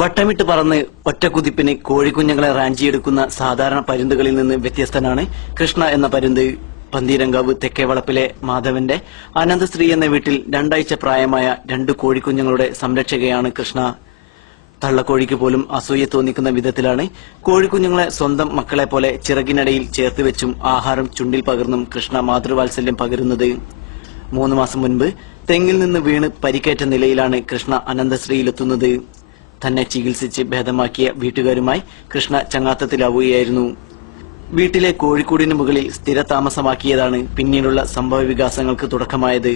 വട്ടമിട്ട് പറന്ന് ഒറ്റക്കുതിപ്പിന് കോഴിക്കുഞ്ഞുങ്ങളെ റാഞ്ചിയെടുക്കുന്ന സാധാരണ പരുന്തുകളിൽ നിന്ന് വ്യത്യസ്തനാണ് കൃഷ്ണ എന്ന പരുന്ത്. പന്തീരങ്കാവ് തെക്കേവളപ്പിലെ മാധവന്റെ അനന്തശ്രീ എന്ന വീട്ടിൽ 2 ആഴ്ച പ്രായമായ 2 കോഴിക്കുഞ്ഞുങ്ങളുടെ സംരക്ഷകയാണ് കൃഷ്ണ. തള്ളക്കോഴിക്ക് പോലും അസൂയ തോന്നിക്കുന്ന വിധത്തിലാണ് കോഴിക്കുഞ്ഞുങ്ങളെ സ്വന്തം മക്കളെ പോലെ ചിറകിനടിയിൽ ചേർത്തുവെച്ചും ആഹാരം ചുണ്ടിൽ പകർന്നും കൃഷ്ണ മാതൃവാത്സല്യം പകരുന്നത്. 3 മാസം മുൻപ് തെങ്ങിൽ നിന്ന് വീണ് പരിക്കേറ്റ നിലയിലാണ് കൃഷ്ണ അനന്തശ്രീയിലെത്തുന്നത്. തന്നെ ചികിത്സിച്ച് ഭേദമാക്കിയ വീട്ടുകാരുമായി കൃഷ്ണ ചങ്ങാത്തത്തിലാവുകയായിരുന്നു. വീട്ടിലെ കോഴിക്കൂടിന് മുകളിൽ സ്ഥിരതാമസമാക്കിയതാണ് പിന്നീടുള്ള സംഭവ വികാസങ്ങൾക്ക് തുടക്കമായത്.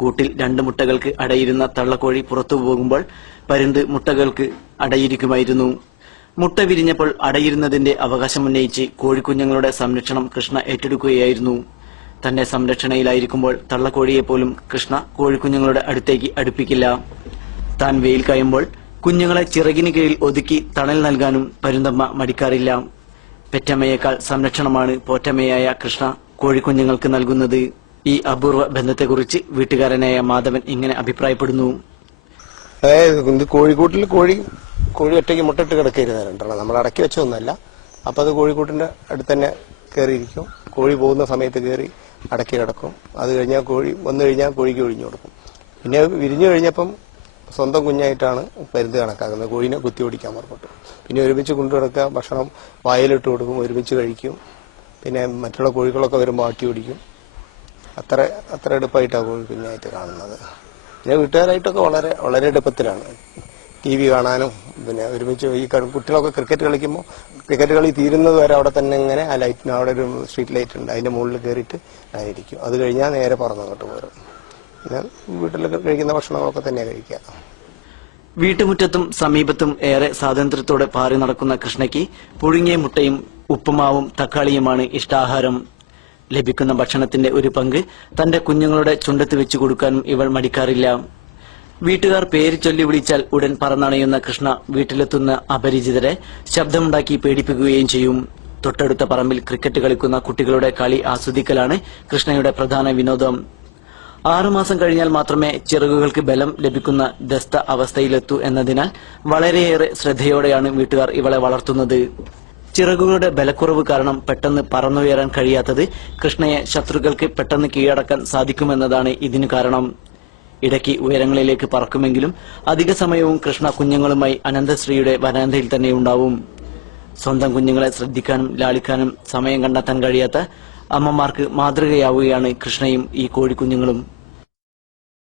കൂട്ടിൽ 2 മുട്ടകൾക്ക് അടയിരുന്ന തള്ളക്കോഴി പുറത്തു പോകുമ്പോൾ പരുന്ത് മുട്ടകൾക്ക് അടയിരിക്കുമായിരുന്നു. മുട്ട വിരിഞ്ഞപ്പോൾ അടയിരുന്നതിന്റെ അവകാശമുന്നയിച്ച് കോഴിക്കുഞ്ഞുങ്ങളുടെ സംരക്ഷണം കൃഷ്ണ ഏറ്റെടുക്കുകയായിരുന്നു. തന്റെ സംരക്ഷണയിലായിരിക്കുമ്പോൾ തള്ളക്കോഴിയെപ്പോലും കൃഷ്ണ കോഴിക്കുഞ്ഞുങ്ങളുടെ അടുത്തേക്ക് അടുപ്പിക്കില്ല. താൻ വെയിൽ കഴിയുമ്പോൾ കുഞ്ഞുങ്ങളെ ചിറകിന് കീഴിൽ ഒതുക്കി തണൽ നൽകാനും പരുന്തമ്മ മടിക്കാറില്ല. പെറ്റമ്മയേക്കാൾ സംരക്ഷണമാണ് പോറ്റമ്മയായ കൃഷ്ണ കോഴിക്കുഞ്ഞുങ്ങൾക്ക് നൽകുന്നത്. ഈ അപൂർവ ബന്ധത്തെക്കുറിച്ച് വീട്ടുകാരനായ മാധവൻ ഇങ്ങനെ അഭിപ്രായപ്പെടുന്നു. കോഴിക്കൂട്ടിൽ കോഴി ഒറ്റയ്ക്ക് മുട്ടിട്ട് കിടക്കരുന്നതാണ്. നമ്മൾ അടക്കി വെച്ചതൊന്നുമല്ല. അപ്പൊ അത് കോഴിക്കൂട്ടിന്റെ അടുത്ത് തന്നെ കയറിയിരിക്കും. കോഴി പോകുന്ന സമയത്ത് കയറി അടക്കി കിടക്കും. അത് കഴിഞ്ഞാൽ കോഴി വന്നു കഴിഞ്ഞാൽ കോഴിക്ക് ഒഴിഞ്ഞു കൊടുക്കും. പിന്നെ വിരിഞ്ഞു കഴിഞ്ഞപ്പം സ്വന്തം കുഞ്ഞായിട്ടാണ് പരുന്ത് കണക്കാക്കുന്നത്. കോഴിനെ കുത്തി ഓടിക്കാൻ പുറപ്പെട്ടു. പിന്നെ ഒരുമിച്ച് കൊണ്ടു കിടക്കുക, ഭക്ഷണം വായിലിട്ട് കൊടുക്കും, ഒരുമിച്ച് കഴിക്കും. പിന്നെ മറ്റുള്ള കോഴികളൊക്കെ വരുമ്പോൾ ആട്ടി ഓടിക്കും. അത്ര എടുപ്പായിട്ടാണ് കോഴി കുഞ്ഞായിട്ട് കാണുന്നത്. പിന്നെ വീട്ടുകാരായിട്ടൊക്കെ വളരെ എടുപ്പത്തിലാണ്. TV കാണാനും പിന്നെ ഒരുമിച്ച് ഈ കുട്ടികളൊക്കെ ക്രിക്കറ്റ് കളിക്കുമ്പോൾ ക്രിക്കറ്റ് കളി തീരുന്നത് വരെ അവിടെ തന്നെ ഇങ്ങനെ ആ ലൈറ്റിന് അവിടെ ഒരു സ്ട്രീറ്റ് ലൈറ്റ് ഉണ്ട്, അതിന്റെ മുകളിൽ കയറിയിട്ട് ഞാൻ ഇരിക്കും. അത് കഴിഞ്ഞാൽ നേരെ പറന്നങ്ങോട്ട് പോരും. പിന്നെ വീട്ടിൽ കഴിക്കുന്ന ഭക്ഷണങ്ങളൊക്കെ തന്നെ കഴിക്കുക. വീട്ടുമുറ്റത്തും സമീപത്തും ഏറെ സ്വാതന്ത്ര്യത്തോടെ പാറി നടക്കുന്ന കൃഷ്ണയ്ക്ക് പുഴുങ്ങിയ മുട്ടയും ഉപ്പുമാവും തക്കാളിയുമാണ് ഇഷ്ടാഹാരം. ലഭിക്കുന്ന ഭക്ഷണത്തിന്റെ ഒരു പങ്ക് തന്റെ കുഞ്ഞുങ്ങളുടെ ചുണ്ടത്ത് വെച്ചു കൊടുക്കാനും ഇവൾ മടിക്കാറില്ല. വീട്ടുകാർ പേര് ചൊല്ലി വിളിച്ചാൽ ഉടൻ പറന്നണയുന്ന കൃഷ്ണ വീട്ടിലെത്തുന്ന അപരിചിതരെ ശബ്ദമുണ്ടാക്കി പേടിപ്പിക്കുകയും ചെയ്യും. തൊട്ടടുത്ത പറമ്പിൽ ക്രിക്കറ്റ് കളിക്കുന്ന കുട്ടികളുടെ കളി ആസ്വദിക്കലാണ് കൃഷ്ണയുടെ പ്രധാന വിനോദം. 6 മാസം കഴിഞ്ഞാൽ മാത്രമേ ചിറകുകൾക്ക് ബലം ലഭിക്കുന്ന ദസ്ത അവസ്ഥയിലെത്തൂ എന്നതിനാൽ വളരെയേറെ ശ്രദ്ധയോടെയാണ് വീട്ടുകാർ ഇവളെ വളർത്തുന്നത്. ചിറകുകളുടെ ബലക്കുറവ് കാരണം പെട്ടെന്ന് പറന്നുയരാൻ കഴിയാത്തത് കൃഷ്ണയെ ശത്രുക്കൾക്ക് പെട്ടെന്ന് കീഴടക്കാൻ സാധിക്കുമെന്നതാണ് ഇതിനു കാരണം. ഇടയ്ക്ക് ഉയരങ്ങളിലേക്ക് പറക്കുമെങ്കിലും അധിക സമയവും കൃഷ്ണ കുഞ്ഞുങ്ങളുമായി അനന്തശ്രീയുടെ വരാന്തയിൽ തന്നെ ഉണ്ടാവും. സ്വന്തം കുഞ്ഞുങ്ങളെ ശ്രദ്ധിക്കാനും ലാളിക്കാനും സമയം കണ്ടെത്താൻ കഴിയാത്ത അമ്മമാർക്ക് മാതൃകയാവുകയാണ് കൃഷ്ണയും ഈ കോഴിക്കുഞ്ഞുങ്ങളും.